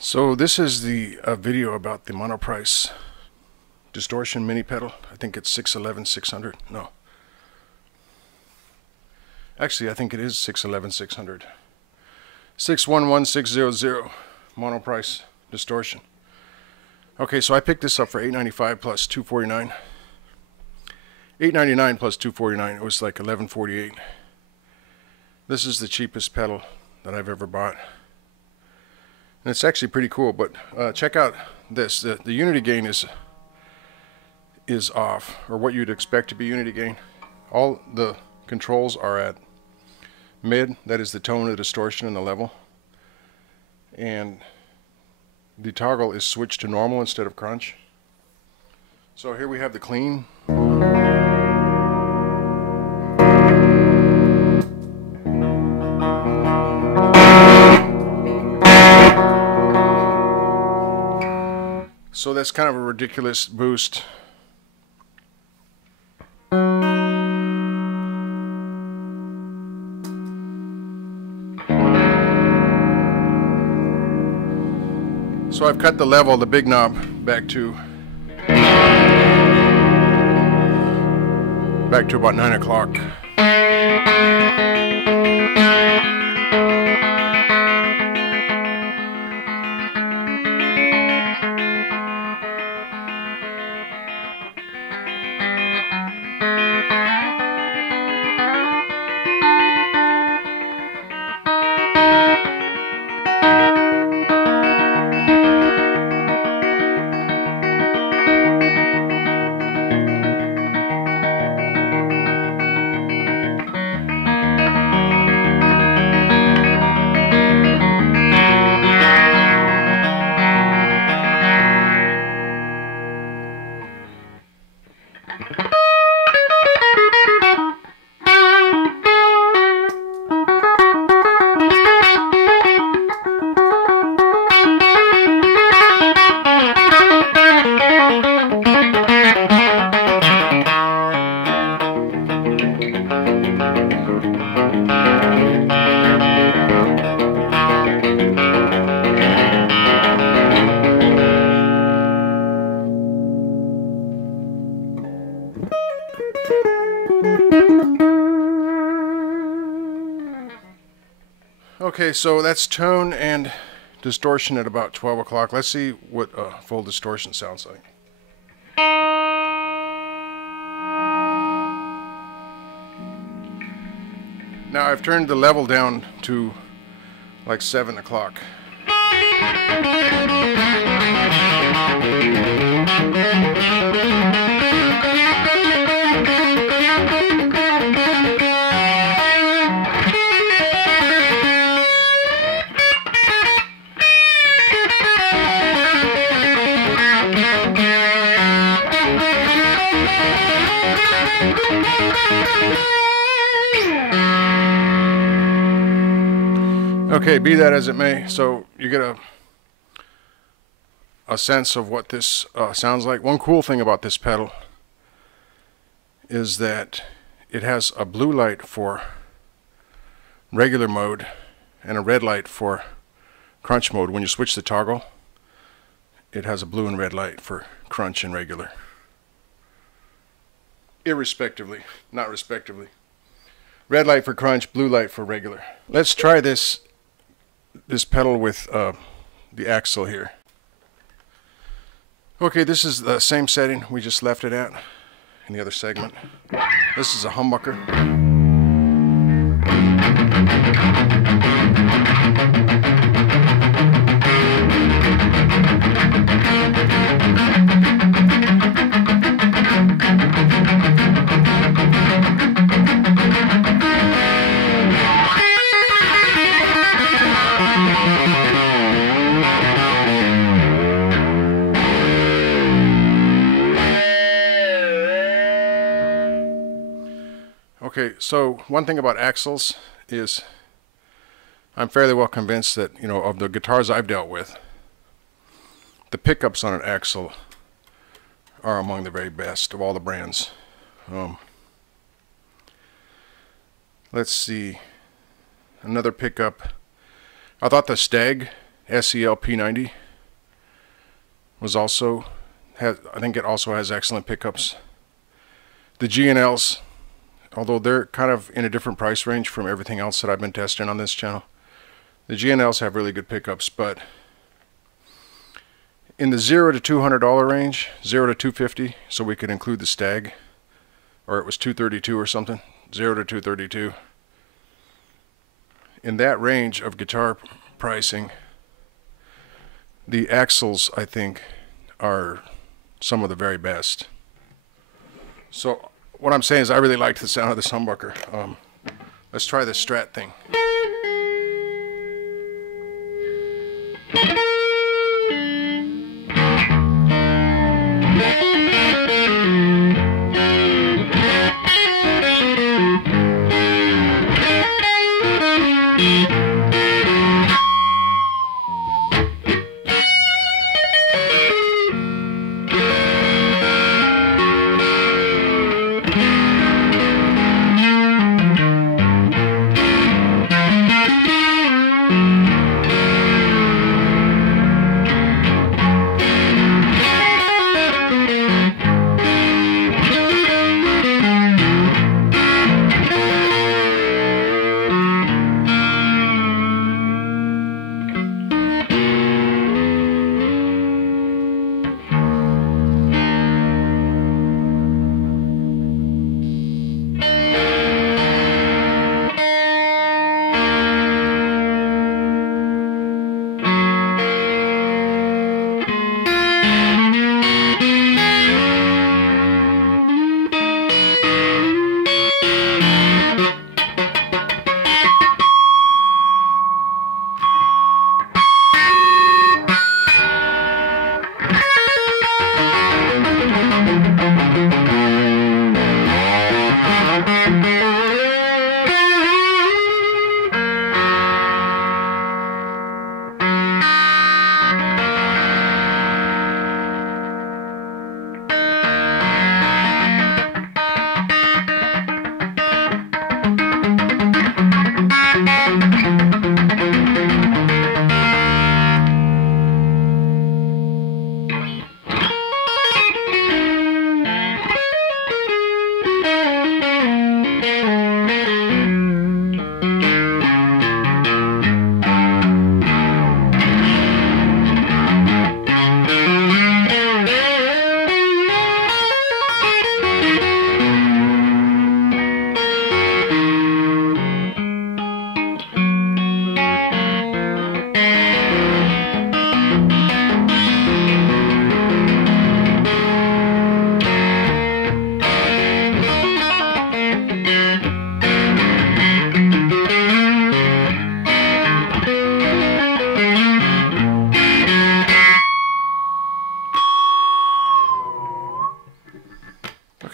So this is the video about the Monoprice distortion mini pedal. I think it's 611 600. No. Actually, I think it is 611 600. 611600 Monoprice distortion. Okay, so I picked this up for $8.95 plus $2.49. $8.99 plus $2.49. It was like $11.48. This is the cheapest pedal that I've ever bought. And it's actually pretty cool, but check out this. The unity gain is off, or what you'd expect to be unity gain. All the controls are at mid, that is the tone, the distortion, and the level. And the toggle is switched to normal instead of crunch. So here we have the clean. So that's kind of a ridiculous boost. So I've cut the level, the big knob, back to about 9 o'clock. Okay, so that's tone and distortion at about 12 o'clock. Let's see what full distortion sounds like. Now I've turned the level down to like 7 o'clock. Okay, be that as it may, so you get a sense of what this sounds like. One cool thing about this pedal is that it has a blue light for regular mode and a red light for crunch mode. When you switch the toggle, it has a blue and red light for crunch and regular. Irrespectively, not respectively. Red light for crunch, blue light for regular. Let's try this pedal with the axle here. Okay, this is the same setting we just left it at in the other segment. This is a humbucker. Okay, so one thing about axles is I'm fairly well convinced that, you know, of the guitars I've dealt with, the pickups on an axle are among the very best of all the brands. Let's see, another pickup. I thought the Stag SEL P90 was also I think it also has excellent pickups. The G&Ls, although they're kind of in a different price range from everything else that I've been testing on this channel, the G&Ls have really good pickups, but in the $0 to $200 range, $0 to $250, so we could include the Stag, or it was $232 or something, $0 to $232. In that range of guitar pricing, the Axles, I think, are some of the very best. So what I'm saying is I really liked the sound of this humbucker. Let's try this Strat thing.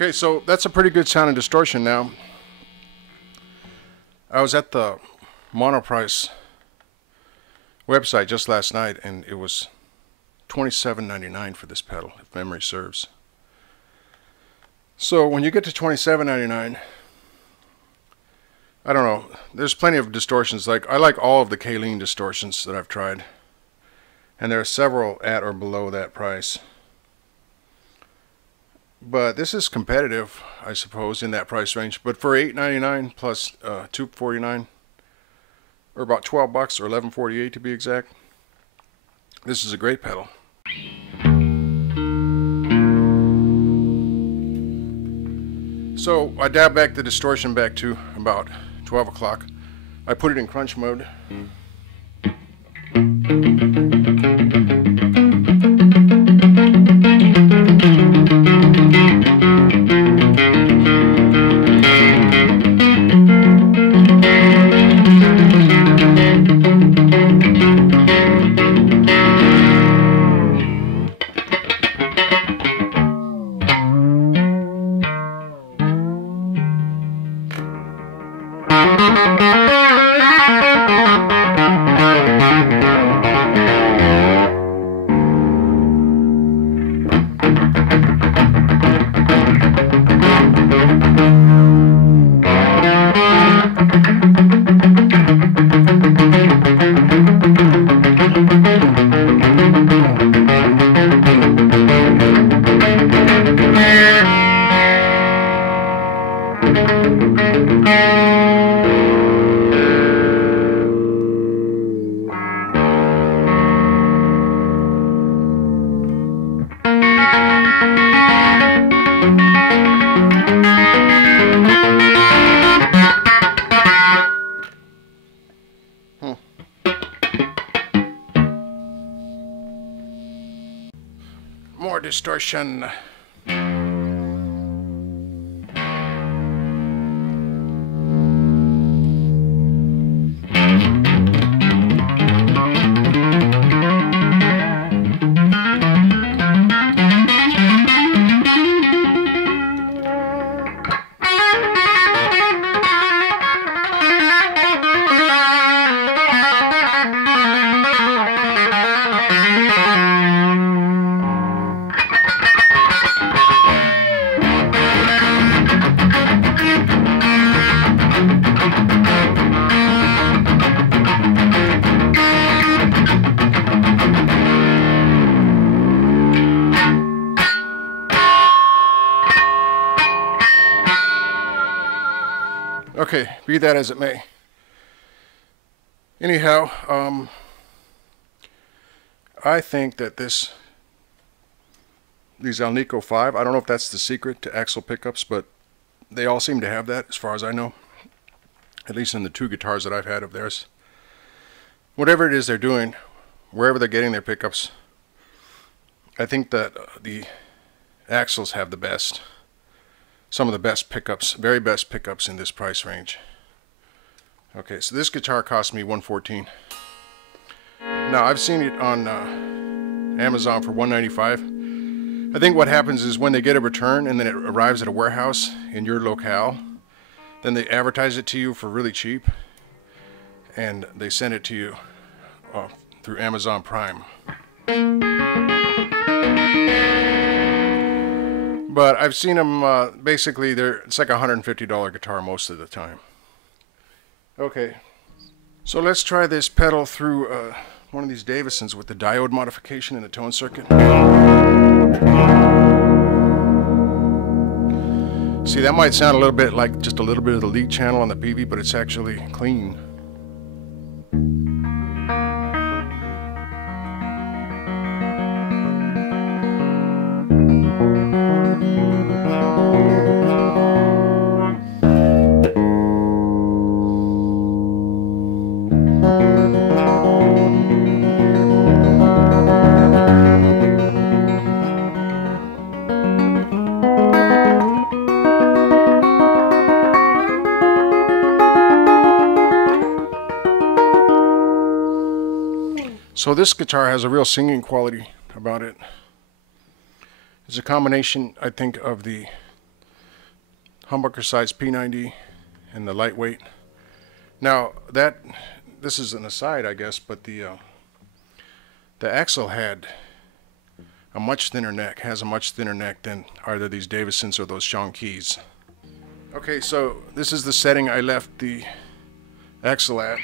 Okay, so that's a pretty good sound and distortion now. I was at the Monoprice website just last night, and it was $27.99 for this pedal, if memory serves. So when you get to $27.99, I don't know, there's plenty of distortions. Like, I like all of the Kaleen distortions that I've tried, and there are several at or below that price. But this is competitive, I suppose, in that price range. But for $8.99 plus $2.49, or about 12 bucks, or $11.48 to be exact, this is a great pedal. So I dialed back the distortion back to about 12 o'clock. I put it in crunch mode. distortion. Okay, be that as it may. Anyhow, I think that these Alnico 5, I don't know if that's the secret to Axel pickups, but they all seem to have that as far as I know. At least in the 2 guitars that I've had of theirs. Whatever it is they're doing, wherever they're getting their pickups, I think that the Axels have the best. Some of the best pickups, very best pickups in this price range. Okay, so this guitar cost me $114. Now I've seen it on Amazon for $195. I think what happens is when they get a return and then it arrives at a warehouse in your locale, then they advertise it to you for really cheap, and they send it to you through Amazon Prime. But I've seen them, basically, it's like a $150 guitar most of the time. Okay, so let's try this pedal through one of these Davisons with the diode modification in the tone circuit. See, that might sound a little bit like just a little bit of the lead channel on the PV, but it's actually clean. So this guitar has a real singing quality about it. It's a combination, I think, of the humbucker size P90 and the lightweight. Now this is an aside, I guess, but the Axel had a much thinner neck, has a much thinner neck than either these Davisons or those Sean Keys. Okay, so this is the setting I left the Axel at.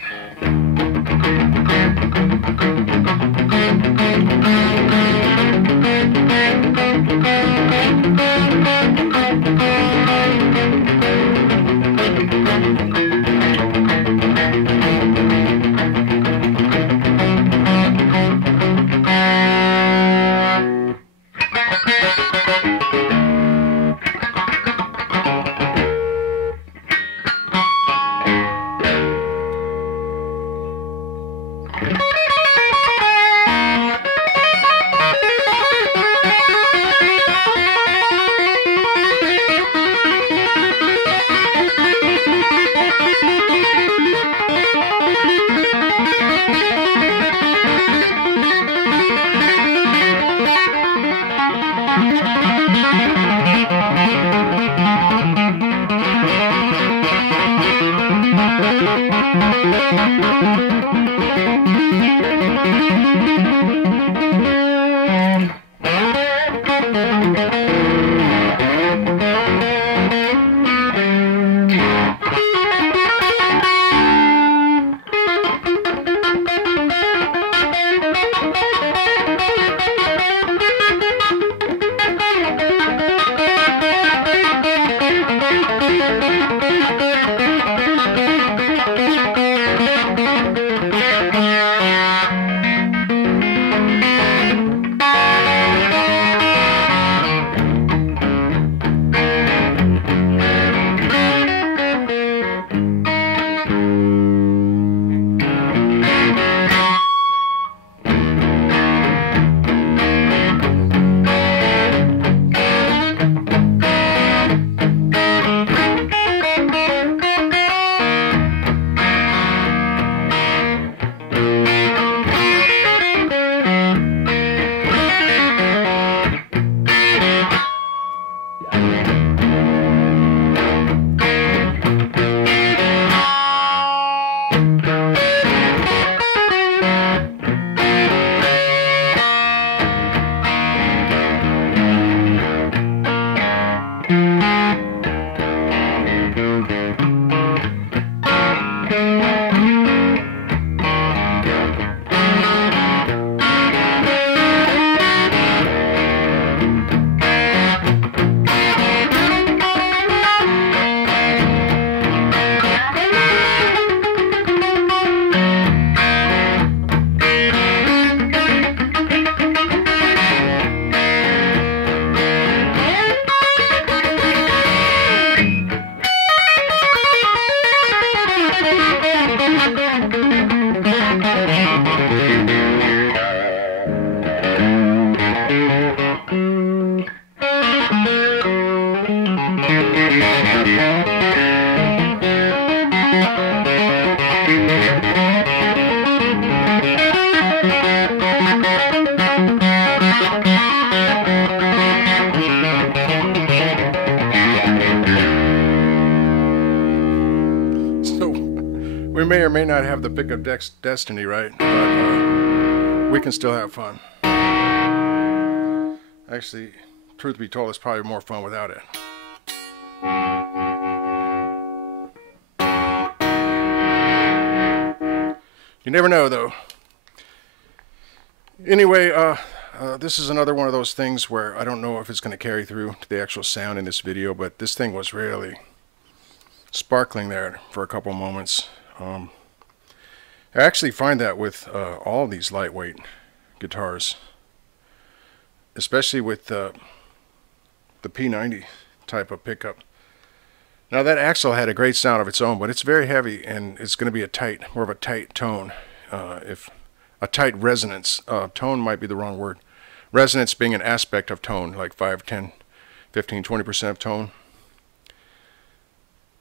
not have the pick of destiny, right? But we can still have fun. Actually, truth be told, it's probably more fun without it. You never know, though. Anyway, this is another one of those things where I don't know if it's going to carry through to the actual sound in this video, but this thing was really sparkling there for a couple moments. I actually find that with all of these lightweight guitars, especially with the P90 type of pickup. Now that Axel had a great sound of its own, but it's very heavy and it's going to be more of a tight tone. If a tight resonance, tone might be the wrong word. Resonance being an aspect of tone, like 5, 10, 15, 20% of tone.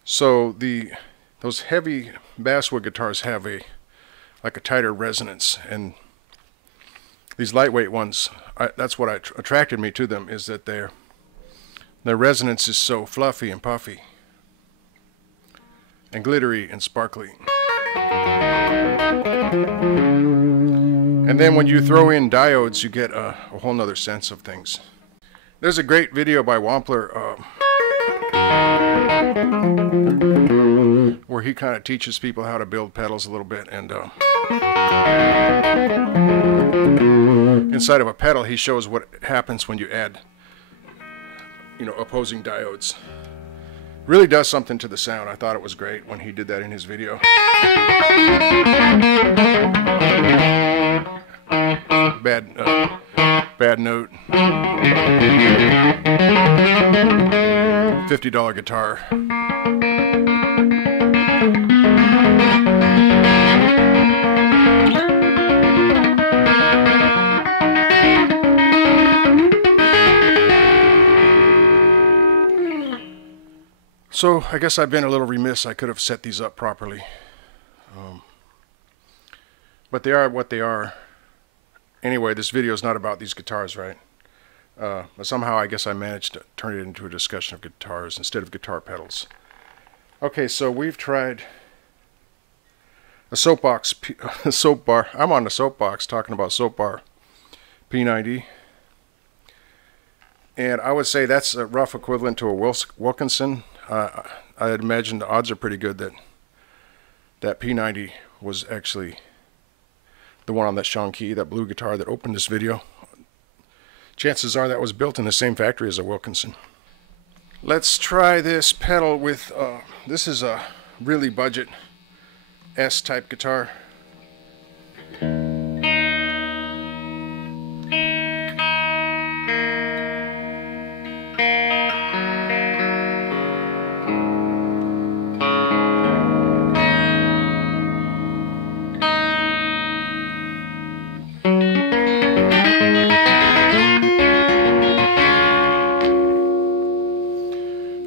So those heavy basswood guitars have like a tighter resonance, and these lightweight ones, that's what attracted me to them, is that their resonance is so fluffy and puffy and glittery and sparkly. And then when you throw in diodes, you get a whole nother sense of things. There's a great video by Wampler where he kind of teaches people how to build pedals a little bit, and inside of a pedal he shows what happens when you add, opposing diodes. Really does something to the sound. I thought it was great when he did that in his video. Bad note. $50 guitar. So I guess I've been a little remiss. I could have set these up properly. But they are what they are. Anyway, this video is not about these guitars, right? But somehow I guess I managed to turn it into a discussion of guitars instead of guitar pedals. Okay, so we've tried a soap bar. I'm on the soapbox talking about Soap Bar P90. And I would say that's a rough equivalent to a Wilkinson. I'd imagine the odds are pretty good that P90 was actually the one on that Sean Key, that blue guitar that opened this video. Chances are that was built in the same factory as a Wilkinson. Let's try this pedal with, this is a really budget S-type guitar.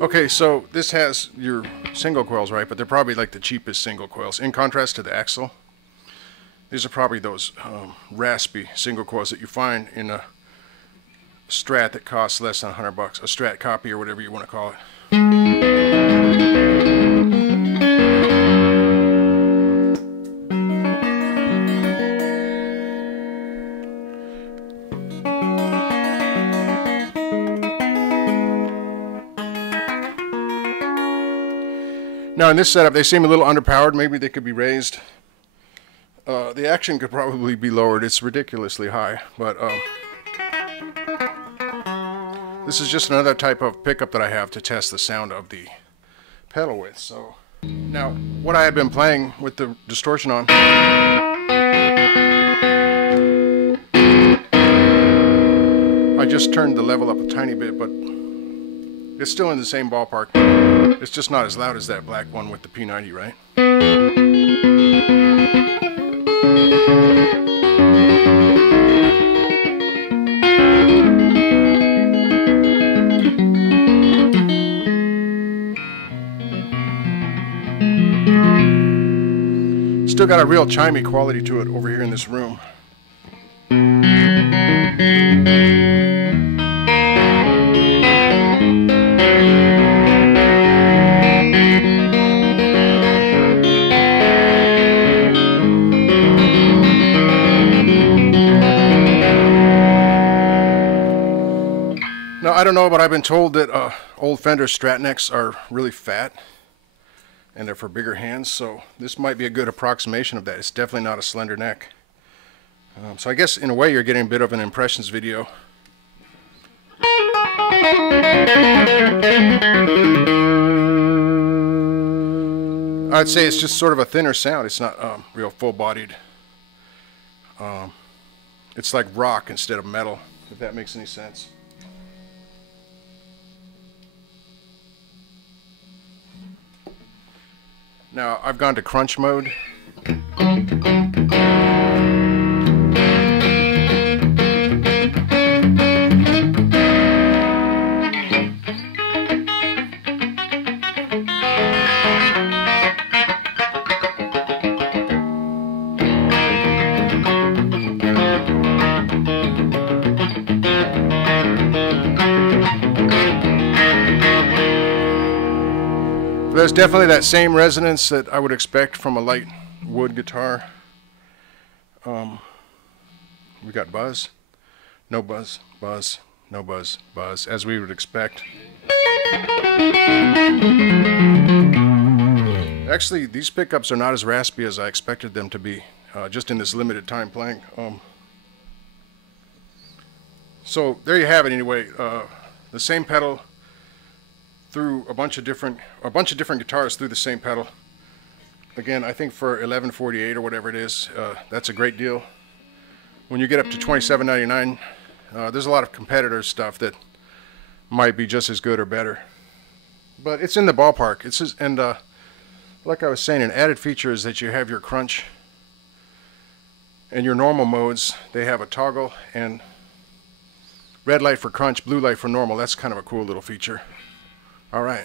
Okay, so this has your single coils, right? But they're probably like the cheapest single coils. In contrast to the Axel, these are probably those raspy single coils that you find in a Strat that costs less than $100, a Strat copy or whatever you want to call it. Now in this setup, they seem a little underpowered. Maybe they could be raised. The action could probably be lowered. It's ridiculously high, but this is just another type of pickup that I have to test the sound of the pedal with. So now, what I had been playing with the distortion on, I just turned the level up a tiny bit, but it's still in the same ballpark. It's just not as loud as that black one with the P90, right? Still got a real chimey quality to it over here in this room. I don't know, but I've been told that old Fender Strat necks are really fat and they're for bigger hands, so this might be a good approximation of that. It's definitely not a slender neck. So I guess in a way you're getting a bit of an impressions video. I'd say it's just sort of a thinner sound. It's not real full-bodied. It's like rock instead of metal, if that makes any sense. Now I've gone to crunch mode. There's definitely that same resonance that I would expect from a light wood guitar. We got buzz, no buzz, buzz, no buzz, buzz, as we would expect. Actually, these pickups are not as raspy as I expected them to be, just in this limited time playing. So there you have it anyway. The same pedal through a bunch of different guitars through the same pedal. Again, I think for $11.48 or whatever it is, that's a great deal. When you get up to $27.99, there's a lot of competitor stuff that might be just as good or better, but it's in the ballpark. It's just, and like I was saying, an added feature is that you have your crunch and your normal modes. They have a toggle, and red light for crunch, blue light for normal. That's kind of a cool little feature. All right.